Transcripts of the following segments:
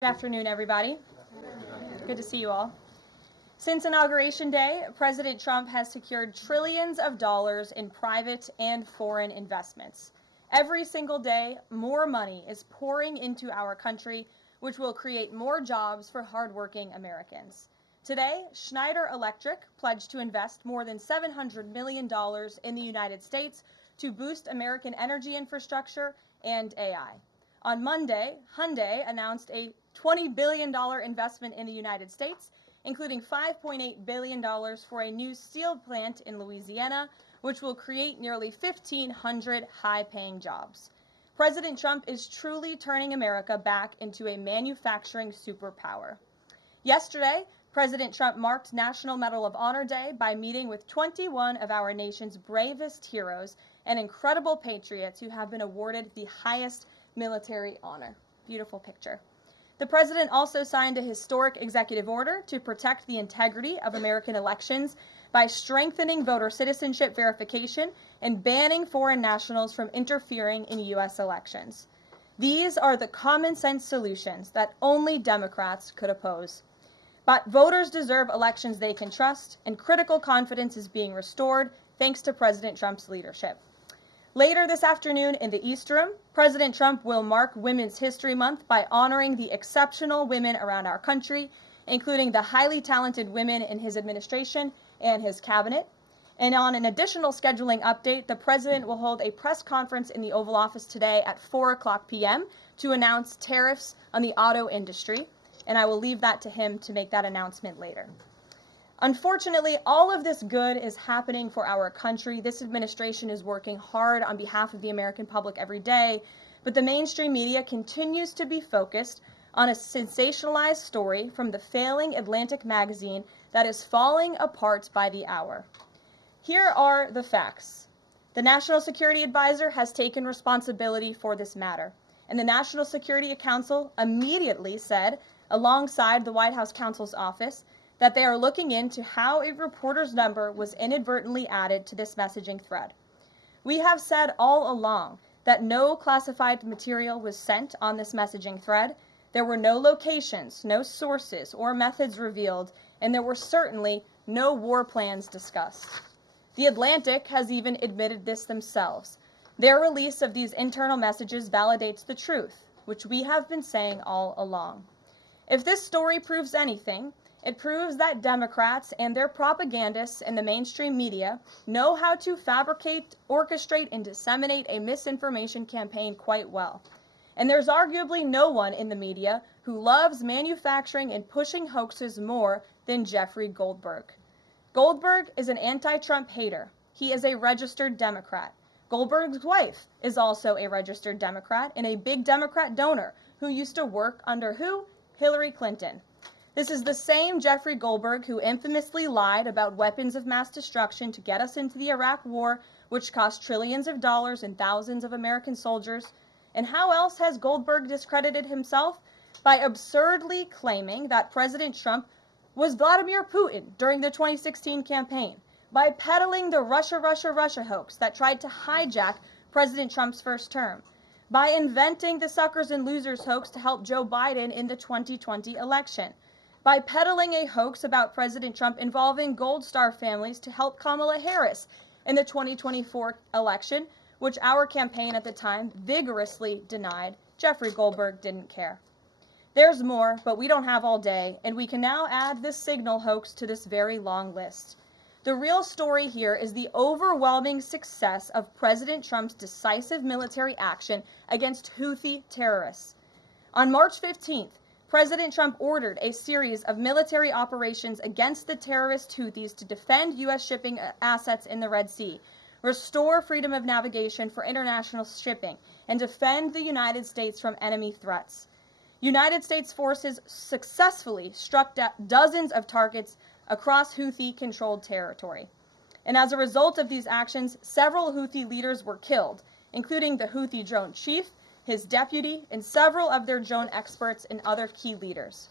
Good afternoon, everybody. Good to see you all. Since Inauguration Day, President Trump has secured trillions of dollars in private and foreign investments. Every single day, more money is pouring into our country, which will create more jobs for hardworking Americans. Today, Schneider Electric pledged to invest more than $700 million in the United States to boost American energy infrastructure and AI. On Monday, Hyundai announced a $20 billion investment in the United States, including $5.8 billion for a new steel plant in Louisiana, which will create nearly 1,500 high-paying jobs. President Trump is truly turning America back into a manufacturing superpower. Yesterday, President Trump marked National Medal of Honor Day by meeting with 21 of our nation's bravest heroes and incredible patriots who have been awarded the highest military honor. Beautiful picture. The president also signed a historic executive order to protect the integrity of American elections by strengthening voter citizenship verification and banning foreign nationals from interfering in U.S. elections. These are the common sense solutions that only Democrats could oppose. But voters deserve elections they can trust, and critical confidence is being restored thanks to President Trump's leadership. Later this afternoon in the East Room, President Trump will mark Women's History Month by honoring the exceptional women around our country, including the highly talented women in his administration and his cabinet. And on an additional scheduling update, the president will hold a press conference in the Oval Office today at 4:00 p.m. to announce tariffs on the auto industry, and I will leave that to him to make that announcement later. Unfortunately, all of this good is happening for our country. This administration is working hard on behalf of the American public every day, but the mainstream media continues to be focused on a sensationalized story from the failing Atlantic magazine that is falling apart by the hour. Here are the facts. The National Security Advisor has taken responsibility for this matter, and the National Security Council immediately said, alongside the White House counsel's office, that they are looking into how a reporter's number was inadvertently added to this messaging thread. We have said all along that no classified material was sent on this messaging thread. There were no locations, no sources, or methods revealed, and there were certainly no war plans discussed. The Atlantic has even admitted this themselves. Their release of these internal messages validates the truth, which we have been saying all along. If this story proves anything, it proves that Democrats and their propagandists in the mainstream media know how to fabricate, orchestrate, and disseminate a misinformation campaign quite well. And there's arguably no one in the media who loves manufacturing and pushing hoaxes more than Jeffrey Goldberg. Goldberg is an anti-Trump hater. He is a registered Democrat. Goldberg's wife is also a registered Democrat and a big Democrat donor who used to work under who? Hillary Clinton. This is the same Jeffrey Goldberg who infamously lied about weapons of mass destruction to get us into the Iraq War, which cost trillions of dollars and thousands of American soldiers. And how else has Goldberg discredited himself? By absurdly claiming that President Trump was Vladimir Putin during the 2016 campaign, by peddling the Russia hoax that tried to hijack President Trump's first term, by inventing the suckers and losers hoax to help Joe Biden in the 2020 election, by peddling a hoax about President Trump involving Gold Star families to help Kamala Harris in the 2024 election, which our campaign at the time vigorously denied. Jeffrey Goldberg didn't care. There's more, but we don't have all day, and we can now add this signal hoax to this very long list. The real story here is the overwhelming success of President Trump's decisive military action against Houthi terrorists. On March 15th, President Trump ordered a series of military operations against the terrorist Houthis to defend U.S. shipping assets in the Red Sea, restore freedom of navigation for international shipping, and defend the United States from enemy threats. United States forces successfully struck dozens of targets across Houthi-controlled territory. And as a result of these actions, several Houthi leaders were killed, including the Houthi drone chief, his deputy, and several of their drone experts and other key leaders.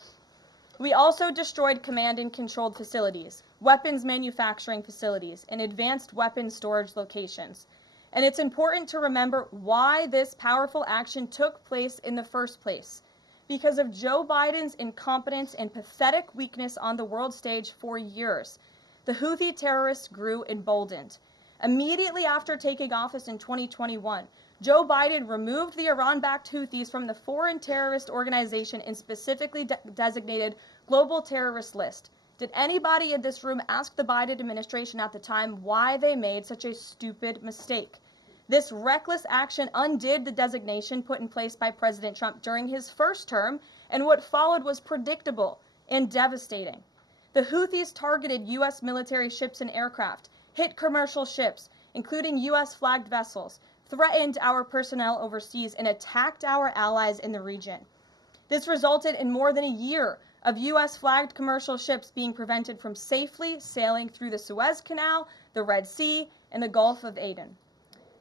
We also destroyed command and controlled facilities, weapons manufacturing facilities, and advanced weapons storage locations. And it's important to remember why this powerful action took place in the first place. because of Joe Biden's incompetence and pathetic weakness on the world stage for years. The Houthi terrorists grew emboldened. Immediately after taking office in 2021, Joe Biden removed the Iran-backed Houthis from the foreign terrorist organization and specifically designated global terrorist list. Did anybody in this room ask the Biden administration at the time why they made such a stupid mistake? This reckless action undid the designation put in place by President Trump during his first term, and what followed was predictable and devastating. The Houthis targeted U.S. military ships and aircraft, hit commercial ships, including U.S.-flagged vessels, threatened our personnel overseas, and attacked our allies in the region. This resulted in more than a year of U.S.-flagged commercial ships being prevented from safely sailing through the Suez Canal, the Red Sea, and the Gulf of Aden.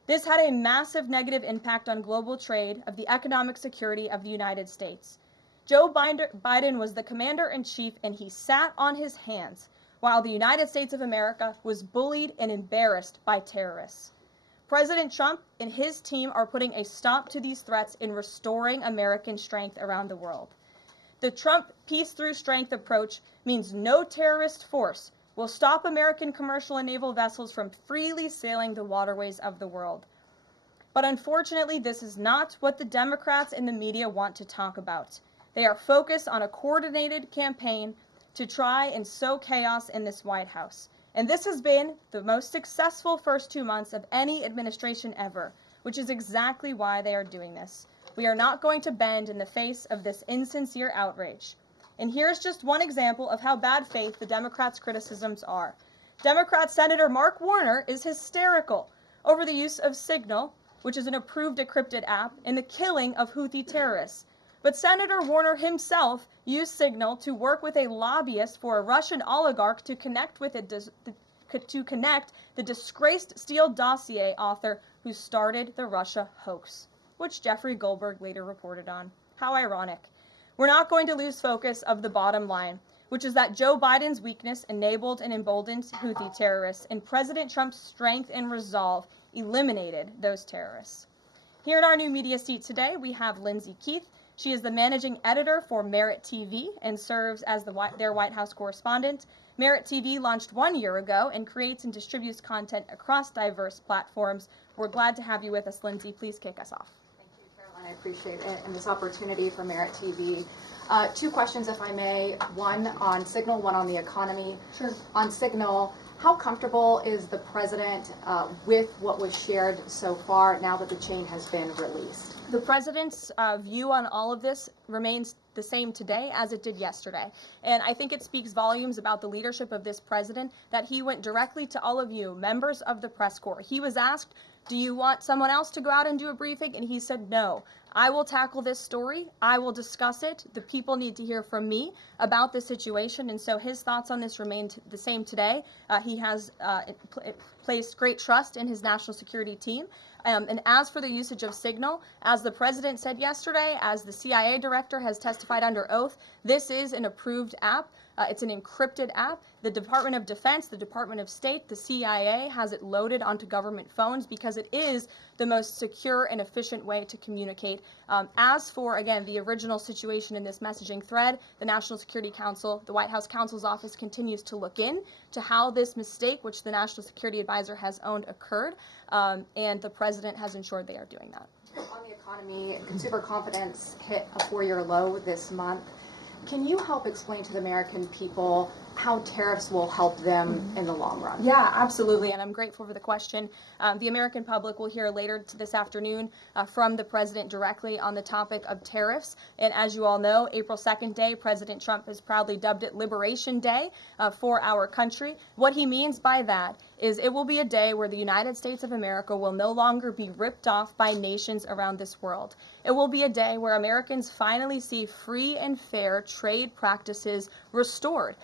This had a massive negative impact on global trade of the economic security of the United States. Joe Biden was the commander-in-chief, and he sat on his hands while the United States of America was bullied and embarrassed by terrorists. President Trump and his team are putting a stop to these threats and restoring American strength around the world. The Trump peace through strength approach means no terrorist force will stop American commercial and naval vessels from freely sailing the waterways of the world. But unfortunately, this is not what the Democrats and the media want to talk about. They are focused on a coordinated campaign to try and sow chaos in this White House. And this has been the most successful first 2 months of any administration ever, which is exactly why they are doing this. We are not going to bend in the face of this insincere outrage. And here's just one example of how bad faith the Democrats' criticisms are. Democrat Senator Mark Warner is hysterical over the use of Signal, which is an approved decrypted app, in the killing of Houthi terrorists. But Senator Warner himself used Signal to work with a lobbyist for a Russian oligarch to connect the disgraced Steele dossier author who started the Russia hoax, which Jeffrey Goldberg later reported on. How ironic. We're not going to lose focus of the bottom line, which is that Joe Biden's weakness enabled and emboldened Houthi terrorists, and President Trump's strength and resolve eliminated those terrorists. Here in our new media seat today, we have Lindsay Keith. She is the managing editor for Merit TV and serves as their White House correspondent. Merit TV launched 1 year ago and creates and distributes content across diverse platforms. We're glad to have you with us, Lindsay. Please kick us off. Thank you, Caroline. I appreciate it and this opportunity for Merit TV. 2 questions, if I may. One on Signal, one on the economy. Sure. On Signal, how comfortable is the president with what was shared so far now that the chain has been released? The president's view on all of this remains the same today as it did yesterday. And I think it speaks volumes about the leadership of this president that he went directly to all of you, members of the press corps. He was asked, do you want someone else to go out and do a briefing? And he said, no. I will tackle this story. I will discuss it. The people need to hear from me about the situation. And so his thoughts on this remain the same today. He has placed great trust in his national security team. And as for the usage of Signal, as the president said yesterday, as the CIA director has testified under oath, this is an approved app. It's an encrypted app. The Department of Defense, the Department of State, the CIA has it loaded onto government phones because it is the most secure and efficient way to communicate. As for, again, the original situation in this messaging thread, the National Security Council, the White House counsel's office continues to look in to how this mistake, which the National Security Advisor has owned, occurred, and the president has ensured they are doing that. On the economy, consumer confidence hit a 4-year low this month. Can you help explain to the American people how tariffs will help them in the long run? Yeah, absolutely, and I'm grateful for the question. The American public will hear later this afternoon from the president directly on the topic of tariffs. And as you all know, April 2nd day, President Trump has proudly dubbed it Liberation Day for our country. What he means by that is it will be a day where the United States of America will no longer be ripped off by nations around this world. It will be a day where Americans finally see free and fair trade practices restored.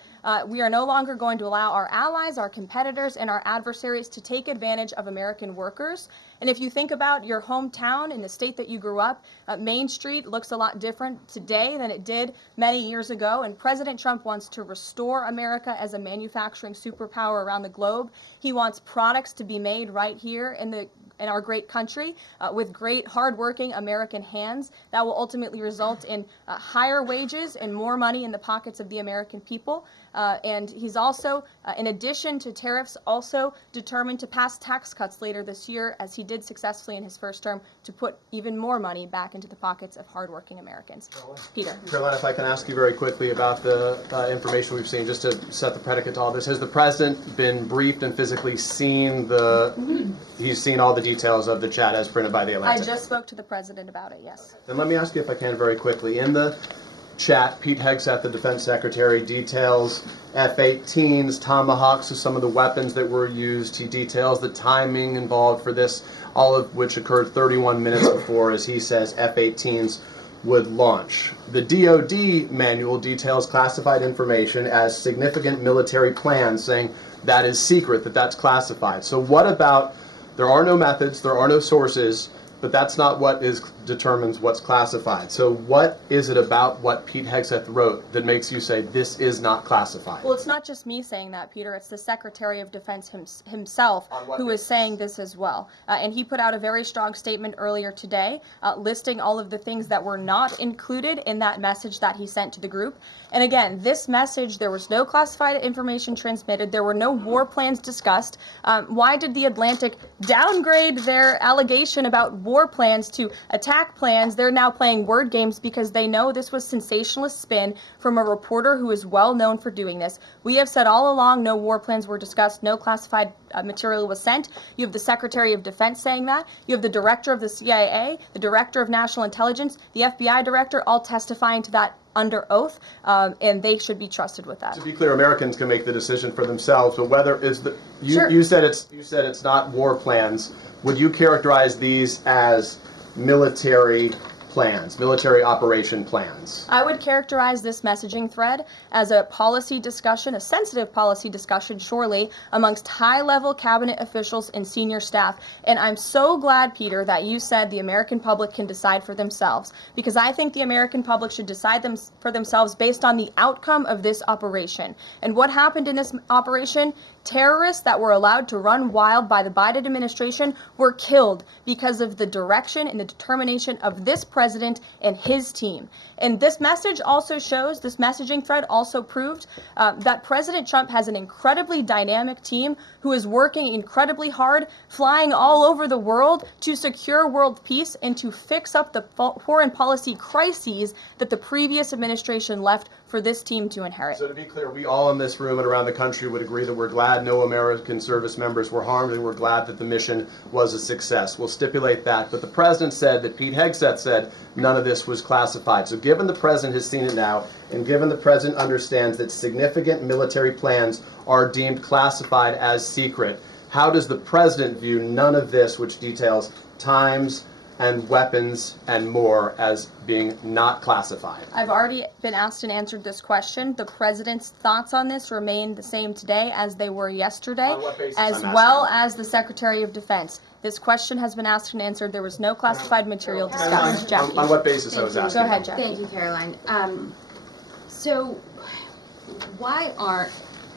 We are no longer going to allow our allies, our competitors, and our adversaries to take advantage of American workers. And if you think about your hometown in the state that you grew up, Main Street looks a lot different today than it did many years ago. And President Trump wants to restore America as a manufacturing superpower around the globe. He wants products to be made right here in the our great country with great, hardworking American hands that will ultimately result in higher wages and more money in the pockets of the American people. And he's also, in addition to tariffs, also determined to pass tax cuts later this year, as he did successfully in his first term, to put even more money back into the pockets of hardworking Americans. Peter. Caroline, if I can ask you very quickly about the information we've seen, just to set the predicate to all this. Has the president been briefed and physically seen he's seen all the details of the chat as printed by the Atlantic? I just spoke to the president about it, yes. Then let me ask you, if I can, very quickly. In the chat, Pete Hegseth, the defense secretary, details F-18s, Tomahawks, so some of the weapons that were used. He details the timing involved for this, all of which occurred 31 minutes before, as he says, F-18s would launch. The DoD manual details classified information as significant military plans, saying that is secret, that's classified. So what about, there are no methods, there are no sources, but that's not what determines what's classified. So what is it about what Pete Hegseth wrote that makes you say this is not classified? Well, it's not just me saying that, Peter. It's the Secretary of Defense himself who is saying this as well. And he put out a very strong statement earlier today listing all of the things that were not included in that message that he sent to the group. And again, this message, there was no classified information transmitted. There were no war plans discussed. Why did the Atlantic downgrade their allegation about war plans to attack plans? They're now playing word games because they know this was sensationalist spin from a reporter who is well known for doing this. We have said all along no war plans were discussed, no classified material was sent. You have the Secretary of Defense saying that. You have the Director of the CIA, the Director of National Intelligence, the FBI Director, all testifying to that under oath, and they should be trusted with that. To be clear, Americans can make the decision for themselves, but whether Sure. you said it's not war plans. Would you characterize these as military plans, military operation plans? I would characterize this messaging thread as a policy discussion, a sensitive policy discussion, surely, amongst high-level cabinet officials and senior staff. And I'm so glad, Peter, that you said the American public can decide for themselves, because I think the American public should decide for themselves based on the outcome of this operation. And what happened in this operation? Terrorists that were allowed to run wild by the Biden administration were killed because of the direction and the determination of this president and his team. And this message also shows, this messaging thread also proved that President Trump has an incredibly dynamic team who is working incredibly hard, flying all over the world to secure world peace and to fix up the foreign policy crises that the previous administration left for this team to inherit. So to be clear, we all in this room and around the country would agree that we're glad no American service members were harmed, and we're glad that the mission was a success. We'll stipulate that. But the president said that Pete Hegseth said none of this was classified. So given the president has seen it now, and given the president understands that significant military plans are deemed classified as secret, how does the president view none of this, which details times and weapons and more, as being not classified? I've already been asked and answered this question. The president's thoughts on this remain the same today as they were yesterday, On what basis, as I'm well asking? as the Secretary of Defense. This question has been asked and answered. There was no classified material discussed. Jackie. On what basis I was asking? Go ahead, Jackie. Thank you, Caroline. So why aren't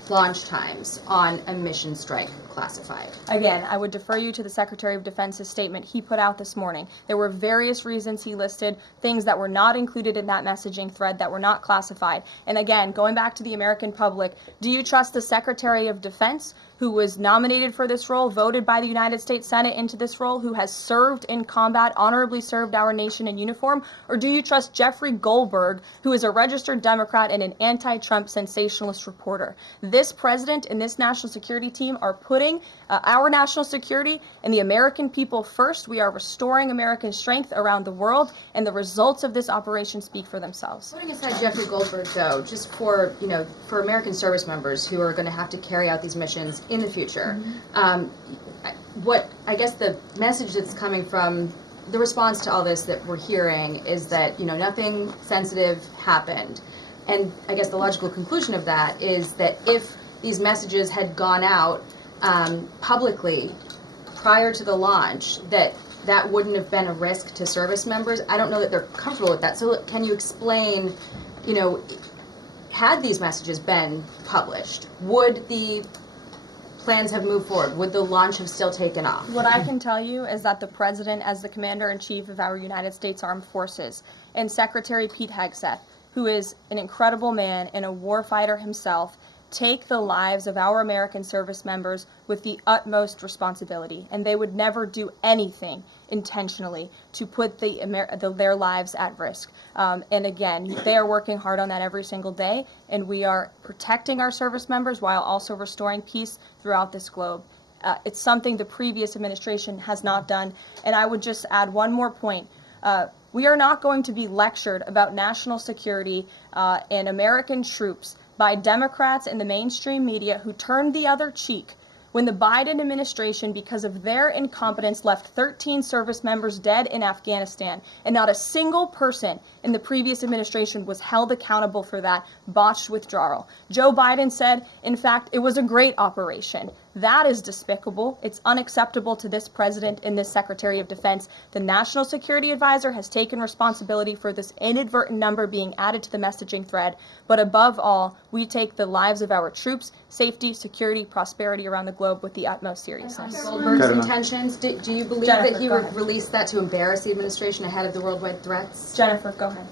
launch times on a mission strike classified? Again, I would defer you to the Secretary of Defense's statement he put out this morning. There were various reasons he listed, things that were not included in that messaging thread that were not classified. And again, going back to the American public, do you trust the Secretary of Defense, who was nominated for this role, voted by the United States Senate into this role, who has served in combat, honorably served our nation in uniform? Or do you trust Jeffrey Goldberg, who is a registered Democrat and an anti-Trump sensationalist reporter? This president and this national security team are putting our national security and the American people first. We are restoring American strength around the world, and the results of this operation speak for themselves. Putting aside Jeffrey Goldberg, though, just for American service members who are going to have to carry out these missions in the future, what I guess the message that's coming from the response to all this that we're hearing is that nothing sensitive happened, and I guess the logical conclusion of that is that if these messages had gone out publicly prior to the launch, that wouldn't have been a risk to service members. I don't know that they're comfortable with that. So can you explain, had these messages been published, would the plans have moved forward? Would the launch have still taken off? What I can tell you is that the President, as the Commander-in-Chief of our United States Armed Forces, and Secretary Pete Hegseth, who is an incredible man and a warfighter himself, take the lives of our American service members with the utmost responsibility, and they would never do anything intentionally to put their lives at risk. And again, they are working hard on that every single day, and we are protecting our service members while also restoring peace throughout this globe. It's something the previous administration has not done, and I would just add one more point. We are not going to be lectured about national security and American troops by Democrats in the mainstream media who turned the other cheek when the Biden administration, because of their incompetence, left 13 service members dead in Afghanistan, and not a single person in the previous administration was held accountable for that botched withdrawal. Joe Biden said, in fact, it was a great operation. That is despicable. It's unacceptable to this president and this Secretary of Defense. The National Security Advisor has taken responsibility for this inadvertent number being added to the messaging thread. But above all, we take the lives of our troops, safety, security, prosperity around the globe with the utmost seriousness. Goldberg's intentions, do you believe Jennifer, that he go would ahead. release that to embarrass the administration ahead of the worldwide threats? Jennifer, go ahead.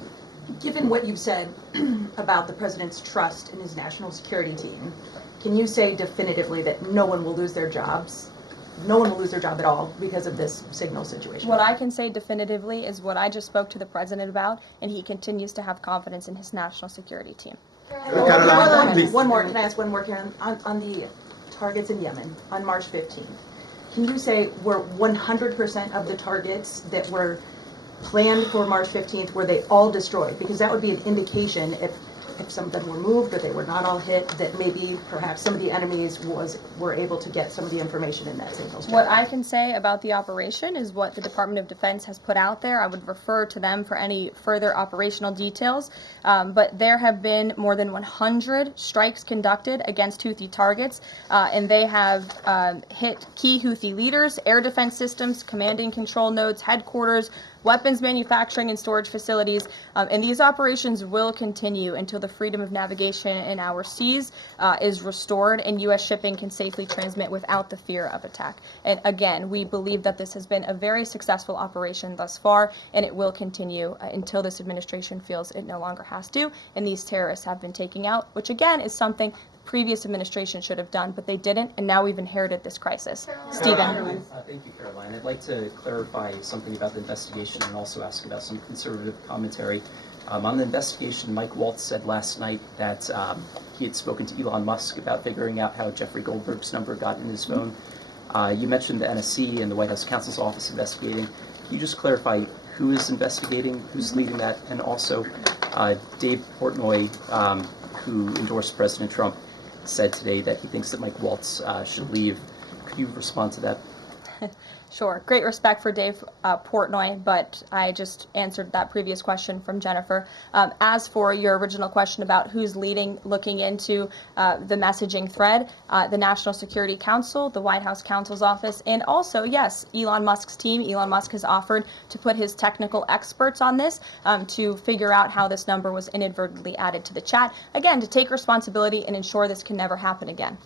Given what you've said about the president's trust in his national security team, can you say definitively that no one will lose their jobs? No one will lose their job at all because of this signal situation? What I can say definitively is what I just spoke to the president about, and he continues to have confidence in his national security team. One more. Can I ask one more, Karen? On the targets in Yemen on March 15th, can you say were 100% of the targets that were planned for March 15th, were they all destroyed? Because that would be an indication if some of them were moved or they were not all hit, that maybe perhaps some of the enemies were able to get some of the information in that signals What channel. I can say about the operation is what the Department of Defense has put out there. I would refer to them for any further operational details. But there have been more than 100 strikes conducted against Houthi targets, and they have hit key Houthi leaders, air defense systems, command and control nodes, headquarters, weapons manufacturing and storage facilities, and these operations will continue until the freedom of navigation in our seas is restored and U.S. shipping can safely transmit without the fear of attack. And again, we believe that this has been a very successful operation thus far, and it will continue until this administration feels it no longer has to, and these terrorists have been taken out, which again is something previous administration should have done, but they didn't, and now we've inherited this crisis. Stephen. Thank you, Caroline. I'd like to clarify something about the investigation and also ask about some conservative commentary. On the investigation, Mike Waltz said last night that he had spoken to Elon Musk about figuring out how Jeffrey Goldberg's number got in his phone. You mentioned the NSC and the White House counsel's office investigating. Can you just clarify who is investigating, who's leading that, and also Dave Portnoy, who endorsed President Trump, said today that he thinks that Mike Waltz should leave. Could you respond to that? Sure. Great respect for Dave Portnoy, but I just answered that previous question from Jennifer. As for your original question about who's looking into the messaging thread, the National Security Council, the White House counsel's office, and also, yes, Elon Musk's team. Elon Musk has offered to put his technical experts on this to figure out how this number was inadvertently added to the chat. Again, to take responsibility and ensure this can never happen again.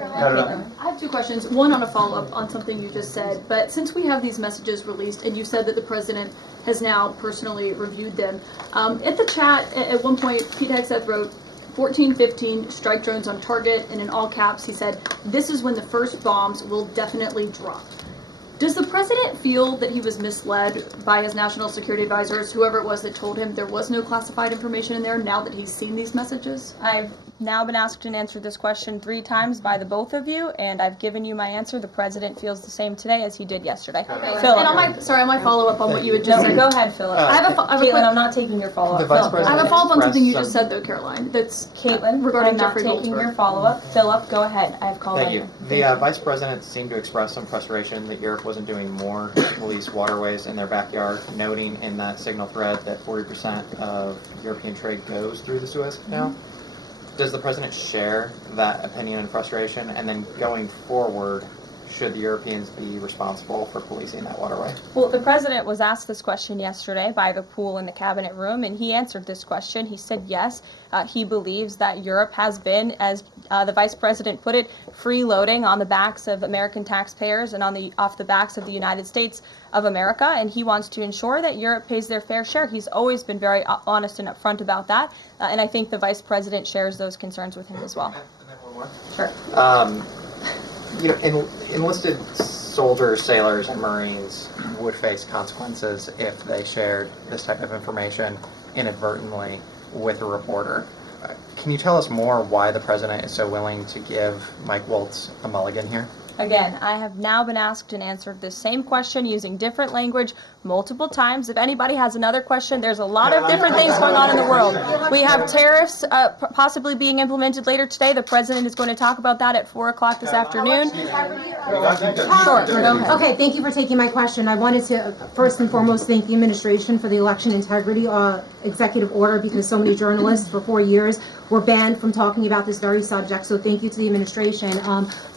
I have two questions. One on a follow-up on something you just said. But since we have these messages released, and you said that the president has now personally reviewed them, at the chat, at one point, Pete Hegseth wrote 1415 strike drones on target, and in all caps, he said, "This is when the first bombs will definitely drop." Does the president feel that he was misled by his national security advisors, whoever it was that told him there was no classified information in there, now that he's seen these messages? I've now been asked and answered this question 3 times by the both of you, and I've given you my answer. The president feels the same today as he did yesterday. Okay. Philip. And on my follow-up on what you had just No, said. go ahead, Philip. I have a Caitlin, I'm not taking your follow-up. The Vice Philip, President I have a follow-up on something you expressed just said, though, Caroline. That's Caitlin, regarding I'm not Jeffrey taking Goldsberg. your follow-up. Philip, go ahead. I have called Thank on you. The Vice President seemed to express some frustration that Europe wasn't doing more to police waterways in their backyard, noting in that signal thread that 40% of European trade goes through the Suez Canal. Does the President share that opinion and frustration? And then going forward, should the Europeans be responsible for policing that waterway? Well, the president was asked this question yesterday by the pool in the cabinet room, and he answered this question. He said yes, he believes that Europe has been, as the vice president put it, freeloading on the backs of American taxpayers and off the backs of the United States of America, and he wants to ensure that Europe pays their fair share. He's always been very honest and upfront about that, and I think the vice president shares those concerns with him as well. And then one more. Sure. Enlisted soldiers, sailors, and Marines would face consequences if they shared this type of information inadvertently with a reporter. Can you tell us more why the president is so willing to give Mike Waltz a mulligan here? Again, I have now been asked and answered this same question using different language multiple times. If anybody has another question, there's a lot of different things going on in the world. We have tariffs possibly being implemented later today. The president is going to talk about that at 4 o'clock this afternoon. Sure, go ahead. Okay, thank you for taking my question. I wanted to first and foremost thank the administration for the election integrity executive order, because so many journalists for 4 years were banned from talking about this very subject. So thank you to the administration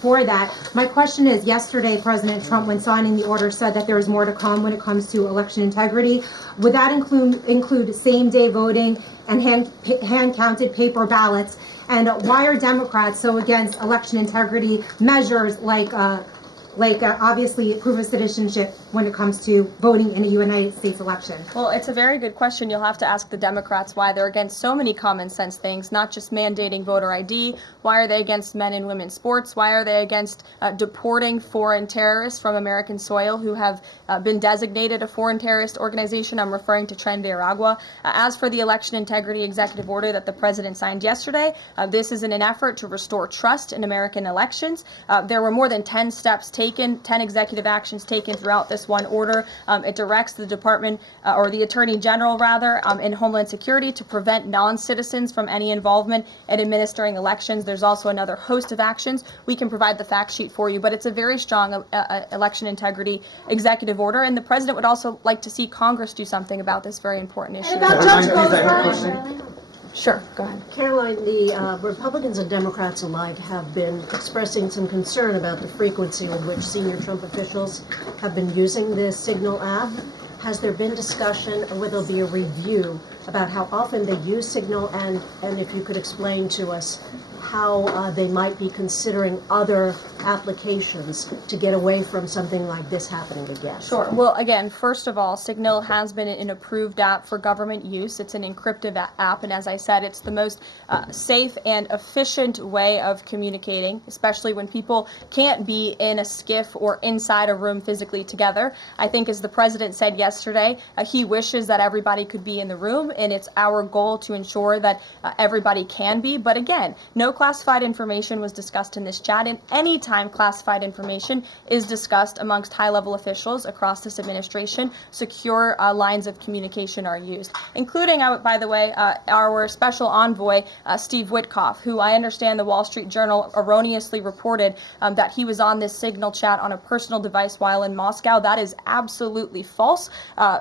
for that. My question is, yesterday President Trump, when signing the order, said that there is more to come when it comes to election integrity. Would that include same-day voting and hand-counted paper ballots? And why are Democrats so against election integrity measures like obviously proof of citizenship when it comes to voting in a United States election? Well, it's a very good question. You'll have to ask the Democrats why they're against so many common sense things, not just mandating voter ID. Why are they against men and women's sports? Why are they against deporting foreign terrorists from American soil who have been designated a foreign terrorist organization? I'm referring to Tren de Aragua. As for the election integrity executive order that the president signed yesterday, this is in an effort to restore trust in American elections. There were more than 10 steps taken, 10 executive actions taken throughout this one order. It directs the department, or the Attorney General rather, in Homeland Security to prevent non-citizens from any involvement in administering elections. There's also another host of actions. We can provide the fact sheet for you, but it's a very strong election integrity executive order, and the president would also like to see Congress do something about this very important issue. Sure, go ahead. Karoline, the Republicans and Democrats alike have been expressing some concern about the frequency with which senior Trump officials have been using the Signal app. Has there been discussion, or will there be a review about how often they use Signal, and if you could explain to us how they might be considering other applications to get away from something like this happening again? Sure. Well, again, first of all, Signal has been an approved app for government use. It's an encrypted app, and as I said, it's the most safe and efficient way of communicating, especially when people can't be in a skiff or inside a room physically together. I think, as the president said yesterday, he wishes that everybody could be in the room, and it's our goal to ensure that everybody can be. But again, no classified information was discussed in this chat, and any time classified information is discussed amongst high-level officials across this administration, secure lines of communication are used, including, by the way, our special envoy, Steve Witkoff, who I understand the Wall Street Journal erroneously reported that he was on this Signal chat on a personal device while in Moscow. That is absolutely false.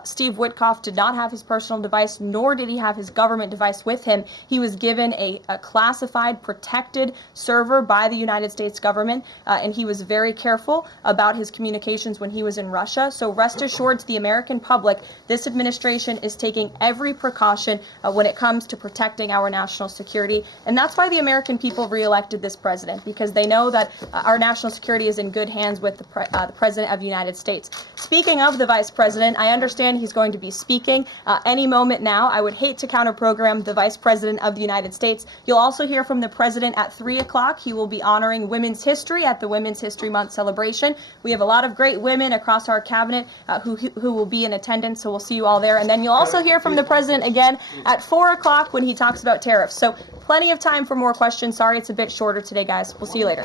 Steve Witkoff did not have his personal device, nor did he have his government device with him. He was given a classified, protected server by the United States government, and he was very careful about his communications when he was in Russia. So rest assured to the American public, this administration is taking every precaution when it comes to protecting our national security, and that's why the American people re-elected this president, because they know that our national security is in good hands with the President of the United States. Speaking of the Vice President, I understand he's going to be speaking any moment now. I would hate to counter-program the Vice President of the United States. You'll also hear from the President at 3 o'clock. He will be honoring women's history at the Women's History Month celebration. We have a lot of great women across our cabinet who will be in attendance, so we'll see you all there. And then you'll also hear from the President again at 4 o'clock when he talks about tariffs. So plenty of time for more questions. Sorry it's a bit shorter today, guys. We'll see you later.